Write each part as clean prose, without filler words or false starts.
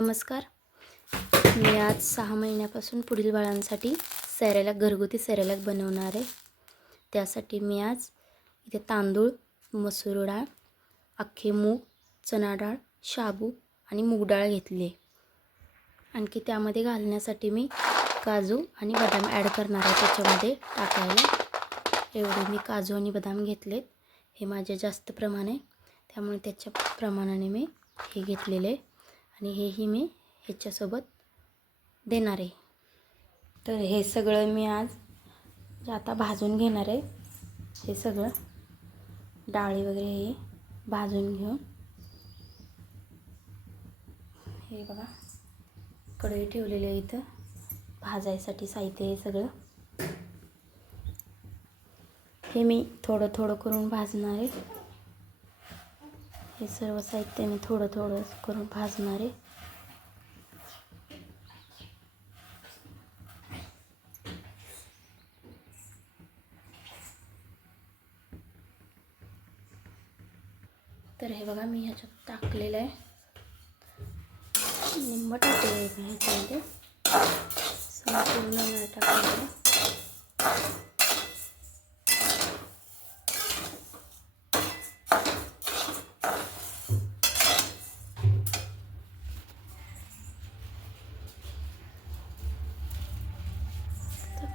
नमस्कार. मी आज 6 महिन्यापासून पुढील बाळांसाठी घरगुती सॅरेलॅक बनवणार आहे. त्यासाठी मी आज इथे तांदूळ, मसूर डाळ, अख्खे मूग, चणा डाळ, शाबू आणि मूग डाळ घेतली आहे. आणखी त्यामध्ये घालण्यासाठी मी काजू आणि बदाम ॲड करणार आहे त्याच्यामध्ये टाकायला. एवढे मी काजू आणि बदाम घेतलेत. हे माझे जास्त प्रमाण आहे, त्यामुळे त्याच्या प्रमाणाने मी हे घेतलेले आहे. आणि हेही मी ह्याच्यासोबत देणार आहे. तर हे सगळं मी आज आता भाजून घेणार आहे. हे सगळं डाळी वगैरे हे भाजून घेऊन, हे बघा कढई ठेवलेली आहे इथं भाजायसाठी साहित्य. हे सगळं हे मी थोडं थोडं करून भाजणार आहे. हे सर्व साहित्य मी थोडं थोडं करून भाजणार आहे. तर हे बघा मी ह्याच्यात टाकलेलं आहे. निम्मं टाकलेलं आहे मी ह्याच्यामध्ये, संपूर्ण नाही टाकलेलं आहे.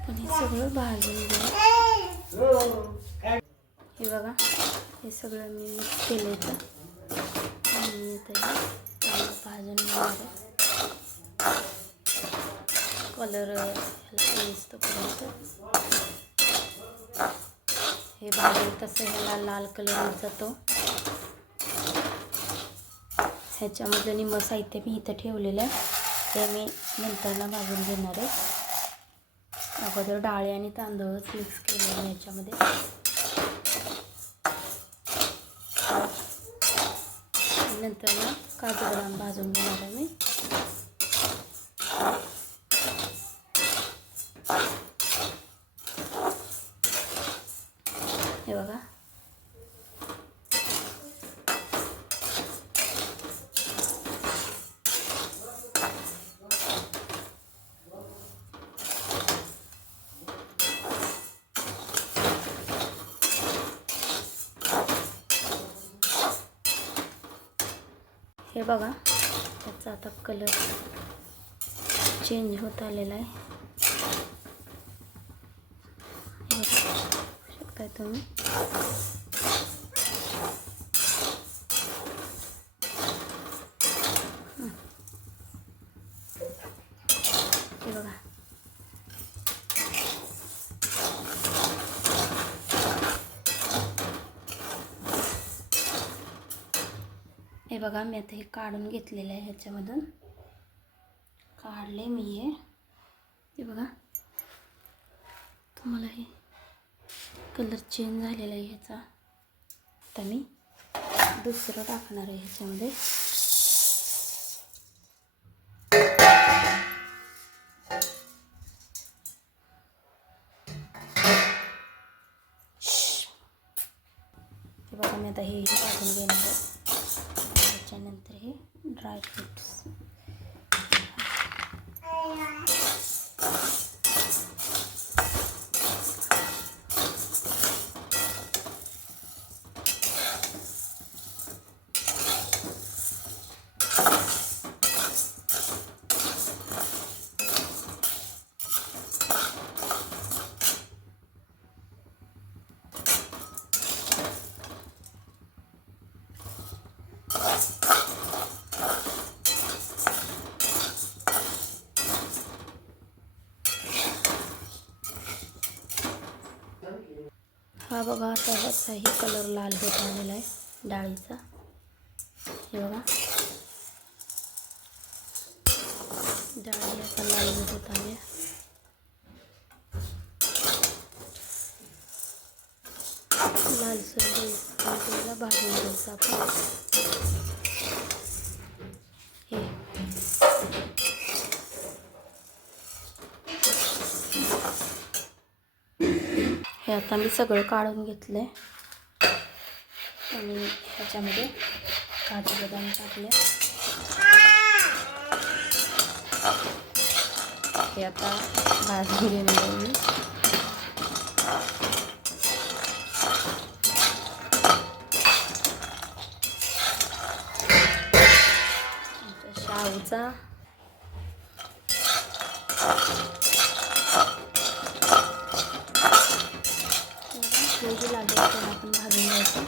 पण हे सगळं भाजून घेऊ. हे बघा हे सगळं मी मिक्स केलं होतं आणि भाजून घेणार आहे. कलर येतोपर्यंत हे भाजून तसं ह्याला लाल कलर जातो. ह्याच्यामध्ये निम्मं साहित्य मी इथं ठेवलेलं आहे, ते मी नंतरनं भाजून घेणार आहे. अगोदर डाळी आणि तांदूळच मिक्स केले आहे ह्याच्यामध्ये. नंतर ना काजू बदाम भाजून घेणार आहे मी. हे बघा हे बघा त्याचा आता कलर चेंज होत आलेला आहे. हे बघू शकताय तुम्ही. हे बघा हे बघा मी आता हे काढून घेतलेलं आहे. ह्याच्यामधून काढले मी हे बघा. तुम्हाला हे कलर चेंज झालेला आहे ह्याचा. आता मी दुसरं टाकणार आहे ह्याच्यामध्ये. हे बघा मी आता हे टाकून घेणार आहे. त्याच्यानंतर हे ड्रायफ्रूट्स. हा बघा आता ह्याचाही कलर लाल होत आलेला आहे डाळीचा. हे बघा डाळी आता लाल होत आल्या. लालसर होईपर्यंत भाजून घ्यायचं आपण. हे आता मी सगळं काढून घेतलं आहे आणि ह्याच्यामध्ये काजू बदाम टाकले. हे आता भाजून घेणार आहे मी. शाळूचा हे जे लागेल त्याला आपण भाजून घ्यायचं.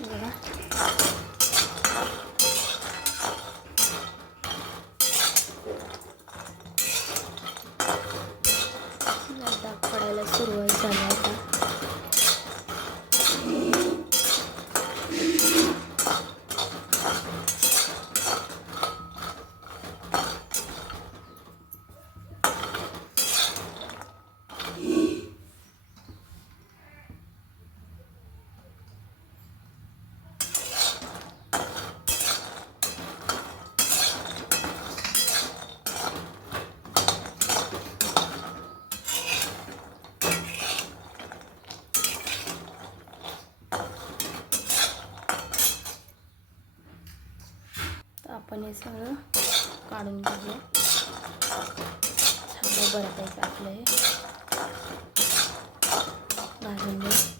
बघा डाग पडायला सुरुवात झाली आता. आपण हे सगळं काढून घेऊया. सगळं बरं आपलं हे भाजून घेऊ.